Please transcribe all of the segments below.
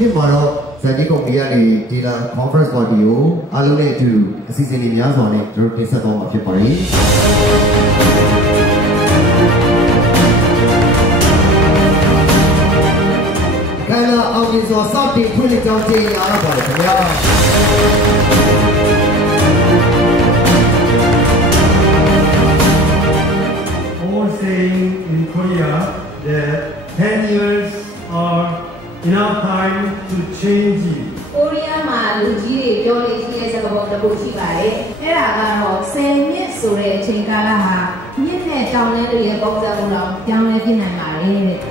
နေ့မှာတော့ဇာတိကုမ္ပဏီကနေဒီလာ conference party ကိုအားလုံးနဲ့အတူအစီအစဉ်တွေများစွာနဲ့ကျွန်တော်တင်ဆက်သွားမှာဖြစ်ပါတယ်။ခိုင်လာအောင်မြင်စွာစတင်ဖွင့်လှစ်ကြောင်းကြေညာရပါတယ်ခင်ဗျာ။ Saying in Korea that 10 years are enough time to change it. Korea မှာလူကြီးတွေပြောနေတဲ့အစကားပုံတစ်ခုရှိပါတယ်။အဲ့ဒါကတော့10နှစ်ဆိုတဲ့အချိန်ကာလဟာမြင့်တဲ့တောင်တန်းတွေရဲ့ပုံစံကိုတော့ပြောင်းလဲပြနိုင်ပါတယ်တဲ့။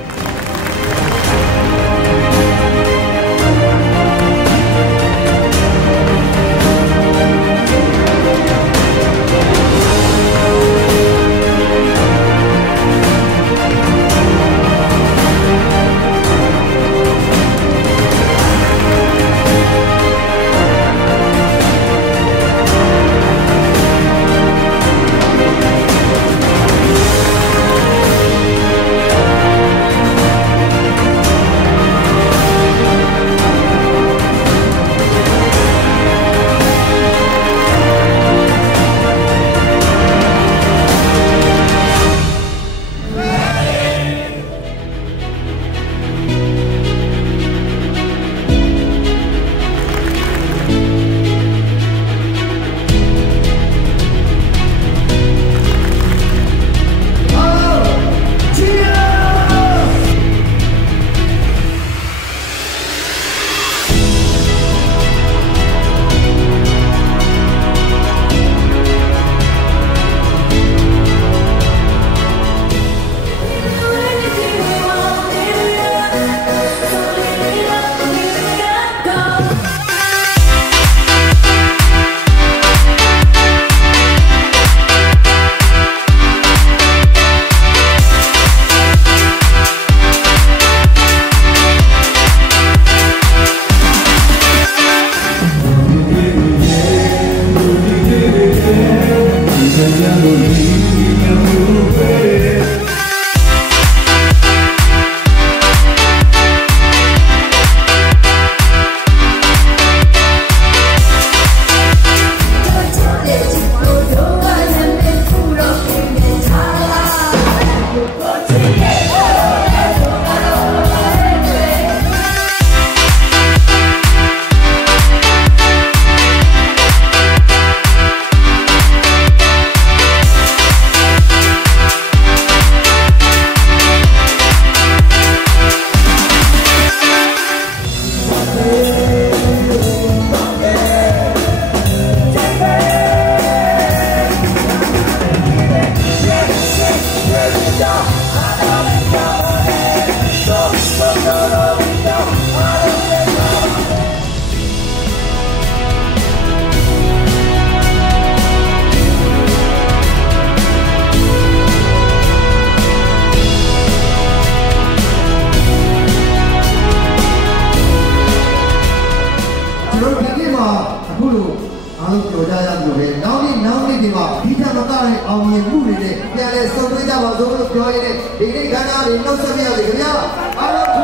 အခုလိုအားလုံးကြော်ကြရပြီလို့ပဲနောက်နေ့ဒီမှာဒီထက်မကတဲ့အောင်မြင်မှုတွေနဲ့ပြန်လဲဆုံတွေ့ကြပါစို့လို့ပြောရတဲ့ဒီနေ့ခန်းသားတွေနှုတ်ဆက်ပြရစီခင်ဗျာအားလုံး